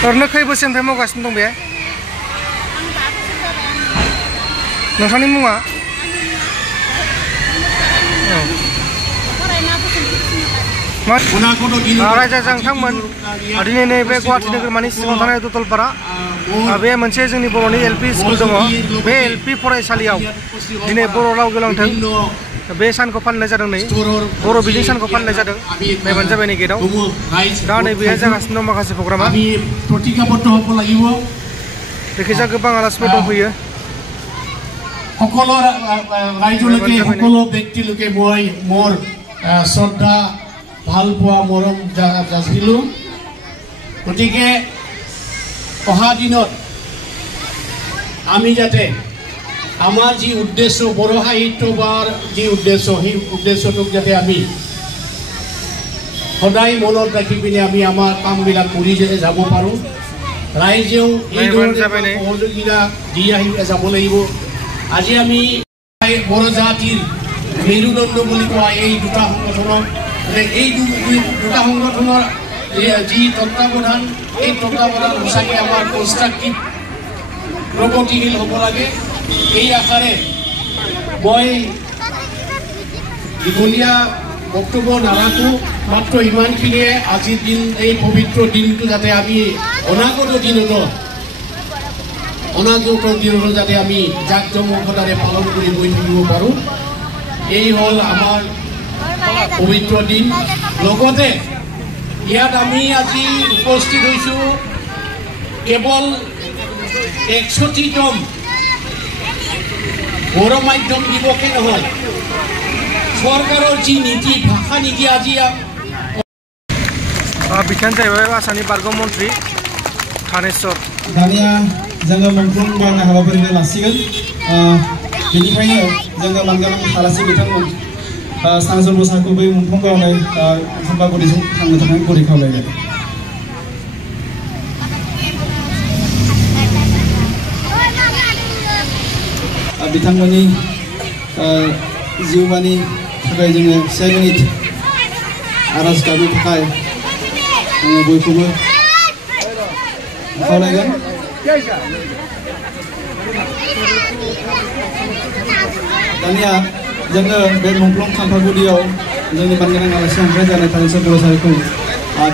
ओरैनो खै बोसोरनिफ्राय मावगासिनो दं बे? नोंथांनि मुङा? रायजो नोंथांमोन दिनै नैबे गुवाहाटि नोगोरमानि सिङाव थानाय दतलपारा बे मोनसे जोंनि बर'नि एलपि स्कुल दङ। बे एलपि फरायसालियाव दिनै बर' राव गेवलांथों बे सानखौ फालिनाय जादों। नै बर' बिजों सानखौ फालिनाय जादों नायबानो जाबाय नै गेटआव। दा नै बेहाय जागासिनो दं माखासे प्रग्रामा। बेखिजा गोबां आलासिफोर दंफैयो। সকলো ৰাইজলৈকে সকলো ব্যক্তিলৈকে মই মোৰ শ্ৰদ্ধা ভাল পোৱা মৰম যাচিলো। গতিকে অহা দিনত আমি যাতে আমাৰ যি উদ্দেশ্য বড়ো সাহিত্যৰ যি উদ্দেশ্য সেই উদ্দেশ্যটোক যাতে আমি সদায় মনত ৰাখি পিনে আমি আমাৰ কামবিলাক কৰি যাব পাৰোঁ। ৰাইজেও এই ধৰণে সহযোগিতা দি আহি যাব লাগিব। আজি আমি বড়ো জাতিৰ মেৰুদণ্ড বুলি কোৱা এই দুটা সংগঠনক এই দুটা সংগঠনৰ যি তত্ত্বাৱধান এই তত্ত্বাৱধান সঁচাকৈ আমাৰ কনষ্ট্ৰাকটিভ প্ৰগতিশীল হ'ব লাগে। এই আশাৰে মই দীঘলীয়া বক্তব্য নাৰাখোঁ, মাত্ৰ ইমানখিনিয়ে আজিৰ দিন এই পবিত্ৰ দিনটো যাতে আমি অনাগত দিনতো যাতে আমি জাকজমকতাৰে পালন কৰি গৈ থাকিব পাৰোঁ। এই হ'ল আমাৰ পবিত্ৰ দিন। লগতে ইয়াত আমি আজি উপস্থিত হৈছোঁ কেৱল 61তম বড়ো মাধ্যম দিৱসে নহয়, চৰকাৰৰ যি নীতি ভাষা নীতি আজি बिथाङानो जाहैबाय आसामनि बारग' मन्त्रि थानेस्वर। दानिया जोङो मुंख्लं बावनाय हाबाफारिखौ लासिगोन। बेनिखायनो जोङो लांगालां आलासि बिथांमोन सानजौफु मोसाखौ बै मुंख्लं बावनाय सम्पागुरिजों थांनो थाखाय गुरै खावलायबाय। बिथांमोननि जिउमानि थाखाय जोङो 1 मिनिट आरज गाबनो थाखाय जोङो बयखौबो खावलायगोन। दानिया जोङो बे मुंख्लं सानफागुरियाव जोंनि बानगोनां आलासि हांख्राय जानाय थानेस्वर बर' सारखौ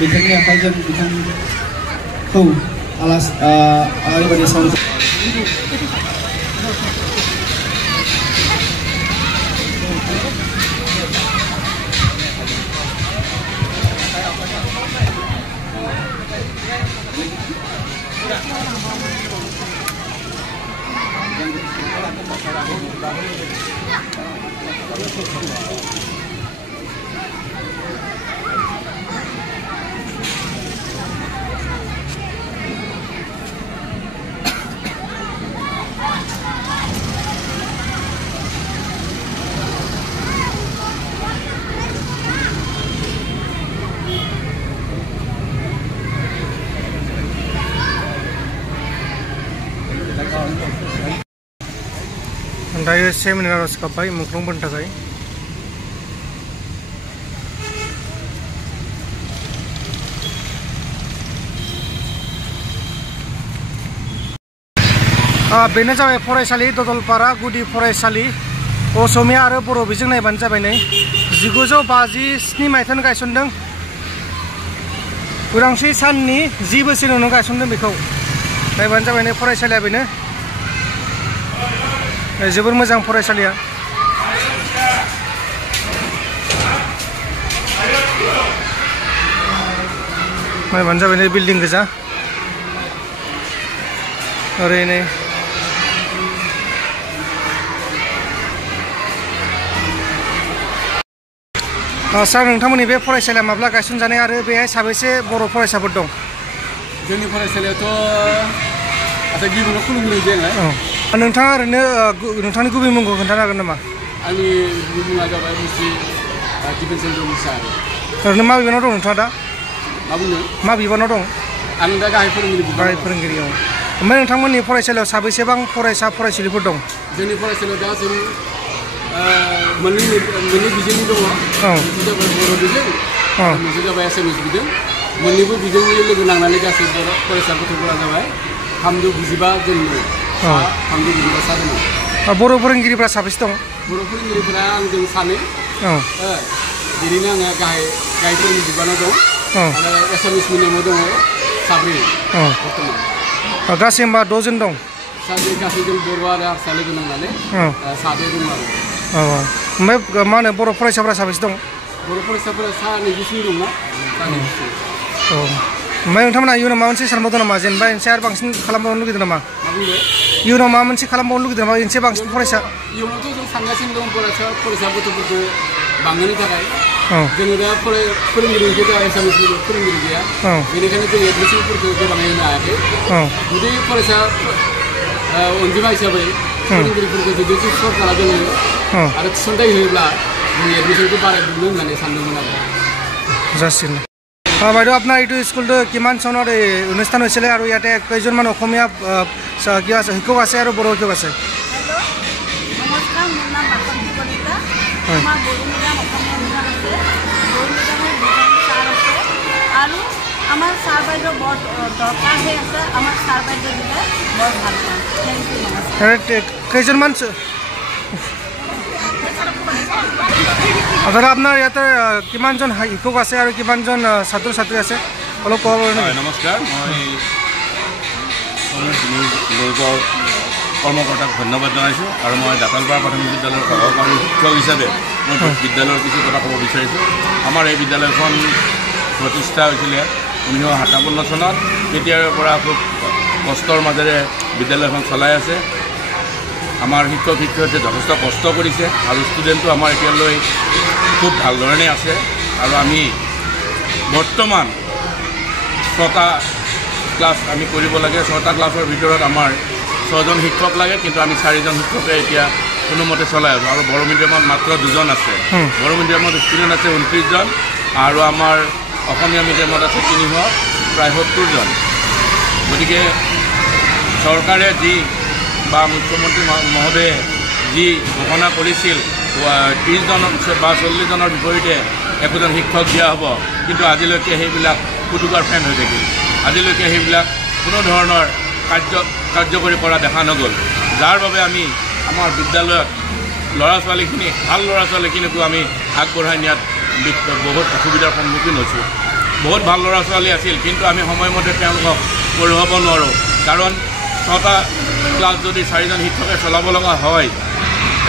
बिथांनि आखाइजों बिथांखौ आलारि बाथि सावनो दायो 1 मिनिट आरज गाबबाय मुंख्लंफोरनि थाखाय। बेनो जाबाय फरायसालि दतलपारा गुदि फरायसालि असमिया आरो बर' बिजों नायबानो जाबाय। नै 1957 मायथाइयावनो गायसनदों। उदांस्रि साननि 10 बोसोरनि उनाव गायसनदों बेखौ। नायबानो जाबाय नै फरायसालिया बेनो। जोबोर मोजां फरायसालिया। नायबानो जाबाय नै बिल्डिं गोजा ओरै नै सार नोंथांमोननि बे फरायसालिया माब्ला गायसनजानाय आरो बेहाय साबेसे बर' फरायसाफोर दं? जोंनि फरायसालियाथ' गिबियावनो खुलुमग्रोनाय जाबाय। नोंथाङा ओरैनो नोंथांनि गुबै मुंखौ खोन्थानो हागोन नामा? आंनि मुङा जाबाय मुस्रि दिपेन चन्द्र मुसाहारि। ओरैनो मा बिबानाव दं नोंथाङा दा? मा बुंनो? मा बिबानाव दं? आं दा गाहाय फोरोंगिरि। गाहाय फोरोंगिरि। ओमफ्राय नोंथांमोननि फरायसालियाव साबेसेबां फरायसा फरायसुलिफोर दं? जोंनि फरायसालियाव दा जों मोननै बिजोंनि दङ। मोनसे जाबाय बर' बिजों, मोनसे जाबाय एसामिस बिजों। मोननैबो बिजोंनि लोगो नांनानै गासै बर' फरायसा गथ'फोरा जाबाय 395 जोंनो 395 सा दङ बर' फोरोंगिरिफ्रा साबेसे दं बर' फोरोंगिरिफोरा आंजों सानै बिदिनो आङो गाहाय फोरोंगिरि बिबानाव दं आरो एसामिस मिडियामाव दङ 7 बर्थमान गासै होमबा 6 जन दं गासै जों बर' आरो हारसा लोगो नांनानै 7 दङ आरो ओमफ्राय मा होनो बर' फरायसाफ्रा साबेसे दं बर' फरायसाफोरा 29 दंना 29 ओमफ्राय नोंथांमोना इयुनाव माबा मोनसे सानबावदों नामा जेनेबा एसे आरो बांसिन खालामबावनो लुगैदों नामा इयुनाव माबा मोनसे खालामबावनो लुगैदों नामा एसे बांसिन फरायसा इयुनावथ' जों सानगासिनो दं फरायसा गथ'फोरखौ बांहोनो थाखाय जोङो दा फोरोंगिरिनि दा एसामिस मिडियाम फोरोंगिरि गैया बेनिखायनो जों एडमिसनफोरखौ गोबाङै होनो हायाखै जुदि फरायसा अनजिमा हिसाबै फोरोंगिरिफोरखौ जुदि सरकारा दोनो आरो थिसनथाइ होयोब्ला जों एडमिसनखौ बारायदोंनो होननानै सानदोंमोन आरो जासिगोन বাইদেউ আপোনাৰ এইটো স্কুলটো কিমান চনত এই অনুষ্ঠান হৈছিলে আৰু ইয়াতে কেইজনমান অসমীয়া কিবা আছে শিক্ষক আছে আৰু বড়ো শিক্ষক আছে নমস্কাৰ মোৰ নাম বাসন্তী কলিতা আমাৰ বড়ো মিডিয়াম অসমীয়া মিডিয়াম আছে বড়ো মিডিয়ামৰ দুজন ছাৰ আছে আৰু আমাৰ ছাৰ বাইদেউ বৰ দৰকাৰ হৈ আছে আমাৰ ছাৰ বাইদেউ দিলে বৰ ভাল পাওঁ থেংক ইউ নমস্কাৰ কেইজনমান দাদা আপোনাৰ ইয়াতে কিমানজন শিক্ষক আছে আৰু কিমানজন ছাত্ৰ ছাত্ৰী আছে অলপ ক'ব পাৰিব নেকি নমস্কাৰ মই লোকৰ কৰ্মকৰ্তাক ধন্যবাদ জনাইছোঁ আৰু মই দাঁতালপাৰা প্ৰাথমিক বিদ্যালয়ৰ সহকাৰী শিক্ষক হিচাপে মই বিদ্যালয়ৰ কিছু কথা ক'ব বিচাৰিছোঁ আমাৰ এই বিদ্যালয়খন প্ৰতিষ্ঠা হৈছিলে 1957 চনত তেতিয়াৰ পৰা খুব কষ্টৰ মাজেৰে বিদ্যালয়খন চলাই আছে আমাৰ শিক্ষক শিক্ষয়িত্ৰীয়ে যথেষ্ট কষ্ট কৰিছে আৰু ষ্টুডেণ্টটো আমাৰ এতিয়ালৈ খুব ভাল ধৰণে আছে আৰু আমি বৰ্তমান 6টা ক্লাছ আমি কৰিব লাগে 6টা ক্লাছৰ ভিতৰত আমাৰ 6জন শিক্ষক লাগে কিন্তু আমি 4জন শিক্ষকে এতিয়া কোনোমতে চলাই আছোঁ আৰু বড়ো মিডিয়ামত মাত্ৰ 2জন আছে বড়ো মিডিয়ামত ষ্টুডেণ্ট আছে 29জন আৰু আমাৰ অসমীয়া মিডিয়ামত আছে 300 প্ৰায় 70জন গতিকে চৰকাৰে যি বা মুখ্যমন্ত্ৰী মহোদয়ে যি ঘোষণা কৰিছিল 30জন বা 40জনৰ বিপৰীতে একোজন শিক্ষক দিয়া হ'ব কিন্তু আজিলৈকে সেইবিলাক পুতুকাৰ ফেন হৈ থাকিল আজিলৈকে সেইবিলাক কোনো ধৰণৰ কাৰ্যকৰী কৰা দেখা নগ'ল যাৰ বাবে আমি আমাৰ বিদ্যালয়ত ল'ৰা ছোৱালীখিনি ভাল ল'ৰা ছোৱালীখিনিকো আমি আগবঢ়াই নিয়াত বহুত অসুবিধাৰ সন্মুখীন হৈছোঁ বহুত ভাল ল'ৰা ছোৱালী আছিল কিন্তু আমি সময়মতে তেওঁলোকক পঢ়ুৱাব নোৱাৰোঁ কাৰণ 6টা ক্লাছ যদি 4জন শিক্ষকে চলাব লগা হয়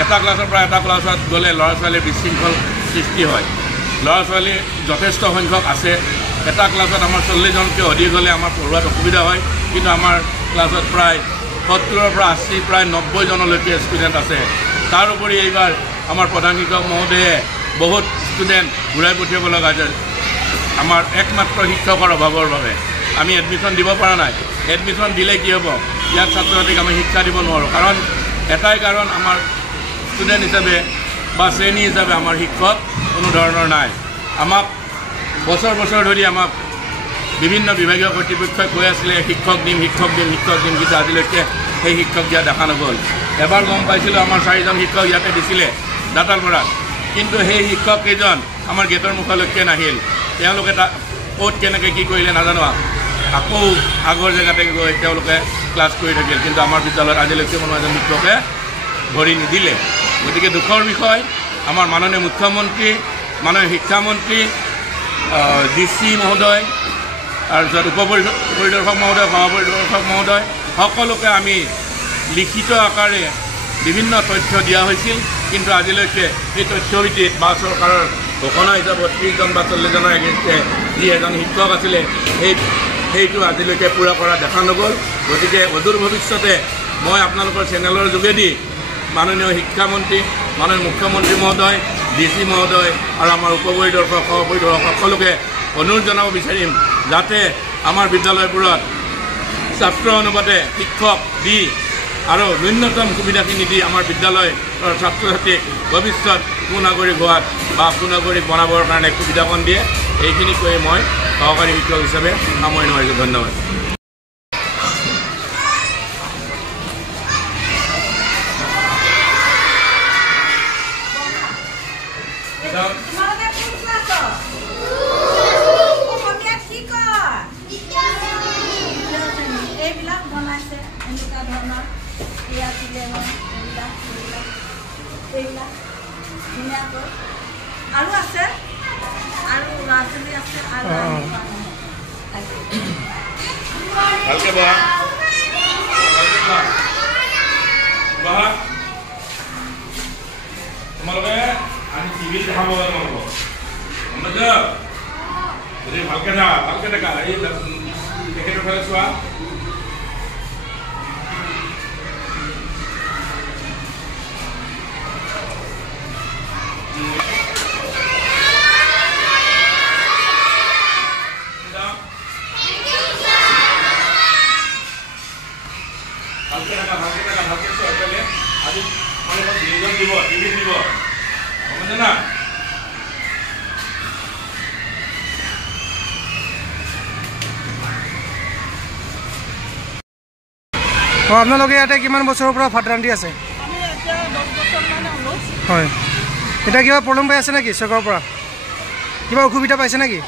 এটা ক্লাছৰ পৰা এটা ক্লাছত গ'লে ল'ৰা ছোৱালীৰ বিশৃংখল সৃষ্টি হয় ল'ৰা ছোৱালী যথেষ্ট সংখ্যক আছে এটা ক্লাছত আমাৰ 40জনকৈ অধিক হ'লে আমাৰ পঢ়োৱাত অসুবিধা হয় কিন্তু আমাৰ ক্লাছত প্ৰায় 70ৰ পৰা 80 প্ৰায় 90জনলৈকে ষ্টুডেণ্ট আছে তাৰোপৰি এইবাৰ আমাৰ প্ৰধান শিক্ষক মহোদয়ে বহুত ষ্টুডেণ্ট ঘূৰাই পঠিয়াব লগা হৈছে আমাৰ একমাত্ৰ শিক্ষকৰ অভাৱৰ বাবে আমি এডমিশ্যন দিব পৰা নাই এডমিশ্যন দিলে কি হ'ব ইয়াত ছাত্ৰ ছাত্ৰীক আমি শিক্ষা দিব নোৱাৰোঁ কাৰণ এটাই কাৰণ আমাৰ ষ্টুডেণ্ট হিচাপে বা শ্ৰেণী হিচাপে আমাৰ শিক্ষক কোনো ধৰণৰ নাই আমাক বছৰ ধৰি আমাক বিভিন্ন বিভাগীয় কৰ্তৃপক্ষই কৈ আছিলে শিক্ষক দিম কিন্তু আজিলৈকে সেই শিক্ষক দিয়া দেখা নগ'ল এবাৰ গম পাইছিলোঁ আমাৰ 4জন শিক্ষক ইয়াতে দিছিলে দাঁতালপাৰাত কিন্তু সেই শিক্ষক কেইজন আমাৰ গেটৰ মুখলৈকে নাহিল তেওঁলোকে ক'ত কেনেকৈ কি কৰিলে নাজানো আকৌ আগৰ জেগাতে গৈ তেওঁলোকে ক্লাছ কৰি থাকিল কিন্তু আমাৰ বিদ্যালয়ত আজিলৈকে কোনো এজন শিক্ষকে ভৰি নিদিলে গতিকে দুখৰ বিষয় আমাৰ মাননীয় মুখ্যমন্ত্ৰী মাননীয় শিক্ষামন্ত্ৰী DC মহোদয় তাৰপিছত উপপৰিদৰ্শক মহোদয় সহপৰিদৰ্শক মহোদয় সকলোকে আমি লিখিত আকাৰে বিভিন্ন তথ্য দিয়া হৈছিল কিন্তু আজিলৈকে এই তথ্যভিত্তিত বা চৰকাৰৰ ঘোষণা হিচাপত 30জন বা 40জনৰ এগেইনষ্টে যি এজন শিক্ষক আছিলে সেইটো আজিলৈকে পূৰা কৰা দেখা নগ'ল গতিকে অদূৰ ভৱিষ্যতে মই আপোনালোকৰ চেনেলৰ যোগেদি মাননীয় শিক্ষামন্ত্ৰী মাননীয় মুখ্যমন্ত্ৰী মহোদয় DC মহোদয় আৰু আমাৰ উপপৰিদৰ্শক সহপৰিদৰ্শক সকলোকে অনুৰোধ জনাব বিচাৰিম যাতে আমাৰ বিদ্যালয়বোৰত ছাত্ৰ অনুপাতে শিক্ষক দি আৰু ন্যূনতম সুবিধাখিনি দি আমাৰ বিদ্যালয়ৰ ছাত্ৰ ছাত্ৰীক ভৱিষ্যত সুনাগৰিক হোৱাত বা সুনাগৰিক বনাবৰ কাৰণে সুবিধাকণ দিয়ে এইখিনি কৈ মই সহকাৰী শিক্ষক হিচাপে সামৰণি মাৰিছোঁ ধন্যবাদ তোমালোকে কোন ক্লাছত? অসমীয়াত কি কয় এনেকুৱা ধৰণৰ এয়া চিলেমন এইবিলাক ধুনীয়াকৈ আৰু আছে আৰু ল'ৰা ছোৱালী আছে আৰু ভালকে বহা বহা তোমালোকে আমি টিভিত দেখাব তোমালোকক যদি ভালকে থাকা এই তেখেতৰ ফালে চোৱা ভালকে চোৱা আজি নিউজত দিব টিভিত দিব বুঝে না আপোনালোকে ইয়াতে কিমান বছৰৰ পৰা ভাত ৰান্ধি আছে হয় এটা কিবা প্ৰব্লেম পাই আছে নেকি চৰকাৰৰ পৰা কিবা অসুবিধা পাইছে নেকি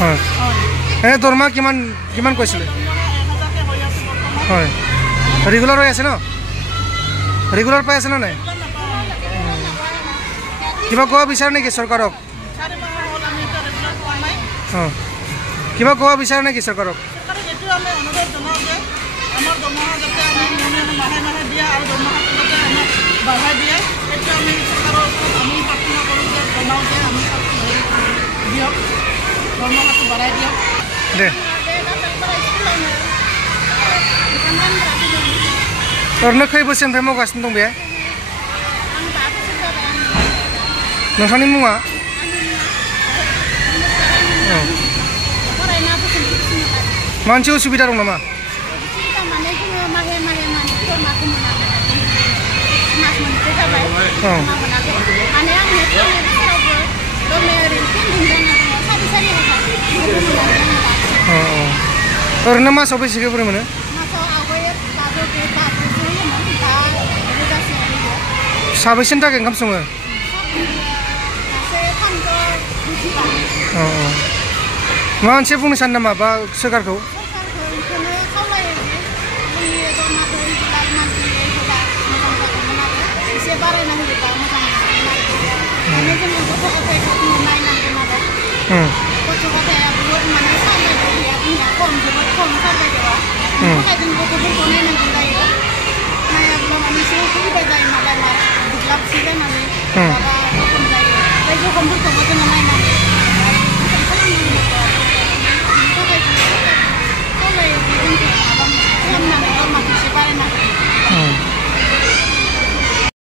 হয় এনে দৰমহা কিমান কিমান কৈছিলে হয় ৰেগুলাৰ হৈ আছে ন ৰেগুলাৰ পাই আছে নে নাই কিবা ক'ব বিচাৰে নেকি চৰকাৰক অঁ কিবা ক'ব বিচাৰে নেকি চৰকাৰক दे ओरैनो खै बोसोरनिफ्राय मावगासिनो दं बे नोंथांनि मुङा मानसि उसुबिदा दं नामा ओरैनो मासाव बेसेसो बोरै मोनो साबैसेनि थाखाय ओंखाम सङो माबा मोनसे बुंनो सानो नामा बा सोरखारखौ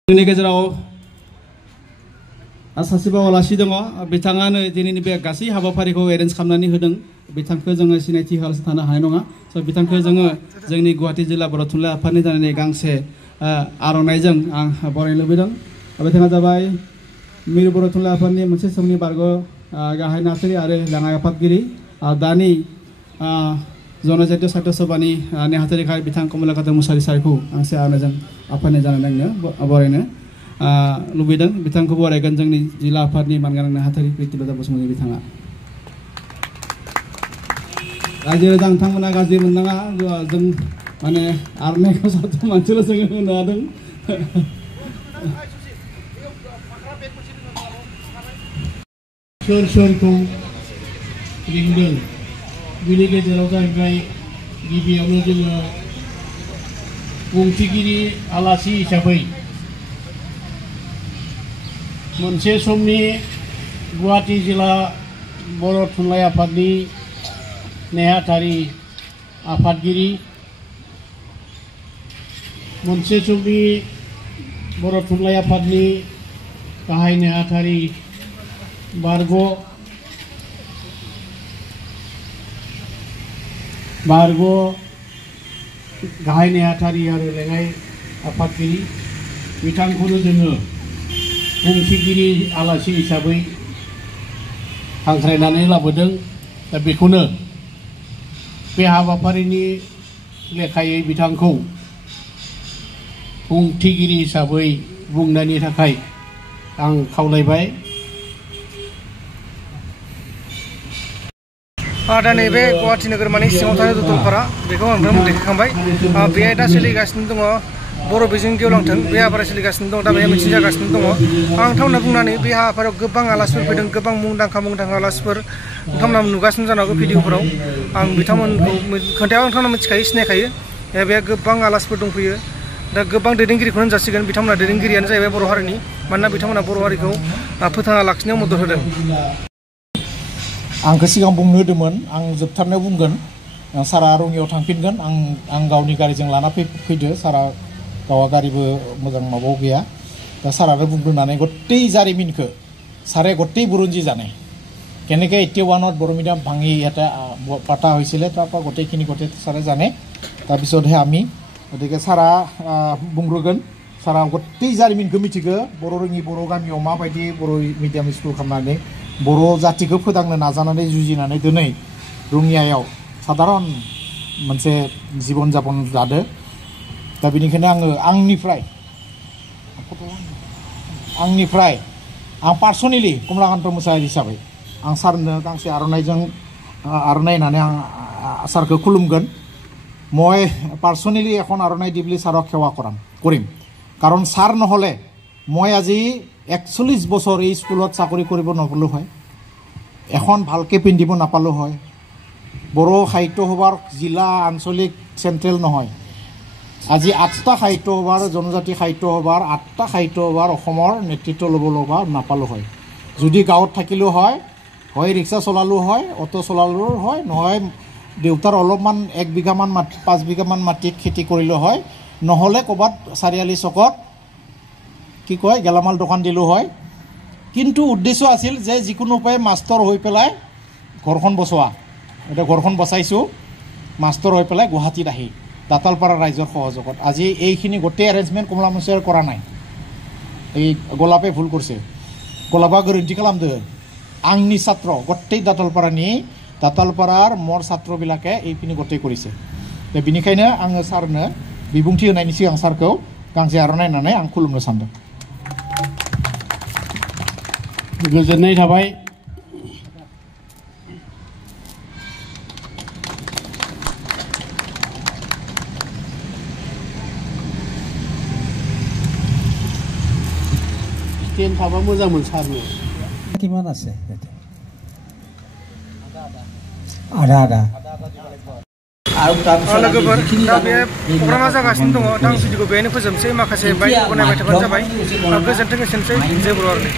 जोंनि गेजेराव सासे आलासि दङ बिथाङानो दिनैनि बे गासै हाबाफारिखौ एरेन्ज खालामनानै होदों बिथांखौ जोङो सिनायथि होआलासे थानो हानाय नङा स' बिथांखौ जोङो जोंनि गुवाहाटी जिल्ला बर' थुनलाइ आफादनि जानानै गांसे आर'नाइजों आं बरायनो लुबैदों बिथाङा जाबाय मिरु बर' थुनलाइ आफादनि मोनसे समनि बारग' गाहाय नेहाथारि आरो लेङाइ आफादगिरि दानि जनजातीय साहित्य सभानि नेहाथारिखाय बिथां कमलाकान्त मुसाहारि सारखौ आंसे आर'नाइजों आफादनि जानानै आंनो बरायनो लुबैदों बिथांखौ बरायगोन जोंनि जिल्ला आफादनि मानगोनां नेहाथारि प्रितिलता बसुमतारी बिथाङा रायजो राजा नोंथांमोना गाज्रि मोननाङा जों माने आर'नाइखौ साथाम मानसिल' जोङो होनो हादों सोरखौ लिंदों बिनि गेजेराव जाहैबाय गिबियावनो जोङो बुंथिगिरि आलासि हिसाबै मोनसे समनि गुवाहाटी जिल्ला बर' थुनलाइ आफादनि नेहाथारि आफादगिरि मोनसे समनि बर' थुनलाइ आफादनि गाहाय नेहाथारि बारग' गाहाय नेहाथारि आरो लेङाइ आफादगिरि बिथांखौनो जोङो बुंथिगिरि आलासि हिसाबै हांख्रायनानै लाबोदों दा बेखौनो बे हाबाफारिनि लेखायै बिथांखौ बुंथिगिरि हिसाबै बुंनायनि थाखाय आं खावलायबाय। दा नैबे गुवाहाटी नोगोरमानि सिङाव थानाय दतलपारा बेखौ आं नोंथांमोन देखायखांबाय। बेहाय दा सोलिगासिनो दङ बर' बिजों गेवलांथों बे हाबाफारिया सोलिगासिनो दं। दा बेहाय मिथिं जागासिनो दङ। आं नोंथांमोननो बुंनानै बे हाबाफारियाव गोबां आलासिफोर फैदों, गोबां मुंदांखा आलासिफोर नोंथांमोना नुगासिनो जानो हागौ भिडिअफोराव। आं बिथांमोनखौ खोन्थायाव नोंथांमोना मिथिखायो, सिनायखायो। बेहाय गोबां आलासिफोर दंफैयो। दा गोबां दैदेनगिरिखौनो होनजासिगोन। बिथांमोना दैदेनगिरियानो जाहैबाय बर' हारिनि, मानोना बिथांमोना बर' हारिखौ फोथांना लाखिनायाव मदद होदों। आंखौ सिगां बुंनो होदोंमोन, आं जोबथारनायाव बुंगोन। सारा रङियाव थांफिनगोन। आं गावनि गारिजों लाना फैदो। सारा गावा गारिबो मोजां माबायाव गैया। दा सारानो बुंग्रोनानै गत्तेই जारिमिनखौ सारे गत्तेই बुरঞ্জী জানে কেনেকৈ 81ত বড়ো মিডিয়াম ভাঙি ইয়াতে পাতা হৈছিলে, তাৰপৰা গোটেইখিনি সাৰে জানে। তাৰপিছতহে আমি, গতিকে সাৰা বুंग्रोगोन। सारा गत्तेই जारिमिनखौ मिथिगौ। बर' रोङि बर' गामियाव माबायदि बर' मिडियाम स्कुल खालामनानै बर' जातिखौ फोथांनो नाजानानै जुजिनानै दिनै रङियायाव साधारन मोनसे जीवन जापन जादों। दा बेनिखायनो आंनिफ्राय आं पार्सनेलि कमलाकान्त मोसाहारि हिसाबै आं सारनो गांसे आर'नाइ होनानै आं सारखौ खुलुमगोन। মই পার্সোনেলি এখন আরনাই দিবলি সারক সেৱা কৰিম। কাৰণ সাৰ নহলে মই আজি 41 বছৰ এই স্কুলত চাকৰি কৰিব নপালো হয়, এখন ভালকে পিন্ধিব নাপালো হয়। বড়ো সাহিত্য সভাৰ জিলা আঞ্চলিক চেন্ট্ৰেল নহয়, আজি 8টা সাহিত্য সভাৰ জনজাতি সাহিত্য সভাৰ 8টা সাহিত্য সভাৰ অসমৰ নেতৃত্ব ল'ব লগা নাপালো হয়। যদি গাঁৱত থাকিলো হয়, হয় ৰিক্সা চলালো হয়, অটো চলালো হয়, নহয় দেউতাৰ অলপমান 1 বিঘামান মাটি 5 বিঘামান মাটিত খেতি কৰিলো হয়, নহলে ক'বাত চাৰিআলি চকত কি কয় গেলামাল দোকান দিলো হয়। কিন্তু উদ্দেশ্য আছিল যে যিকোনো উপায়ে মাষ্টৰ হৈ পেলাই ঘৰখন বচোৱা। এটা ঘৰখন বচাইছো মাষ্টৰ হৈ পেলাই গুৱাহাটীত আহি দাতালপাৰা ৰাইজৰ সহযোগত। আজি এইখিনি গোটেই এৰেঞ্জমেণ্ট কমলা মুছাহাৰীয়ে কৰা নাই, এই গোলাপে ভুল কৰিছে। গোলাপা গোৰোন্থি খালামदो। आंनि ছাত্ৰ গোটেই দাতালপাৰাৰ মোৰ ছাত্ৰবিলাকে এইখিনি গোটেই কৰিছে। बेनिखायनो आङो सारनो बिबुंथि होनायनि सिगां सारखौ गांसे आर'नाइ होनानै आं खुलुमनो सानदों। गोजोननाय थाबाय। स्टेन थाबा मोजांमोन सारनो। কিমান আছে? आधा लोगोफोर दा बे प्रग्रामा जागासिनो दङ। दा आं भिडिअखौ बेहायनो फोजोबनोसै। माखासे बाइक बनायबाय थाबानो जाबाय। गोजोन्थों एसेनोसै। जय बर' हारि।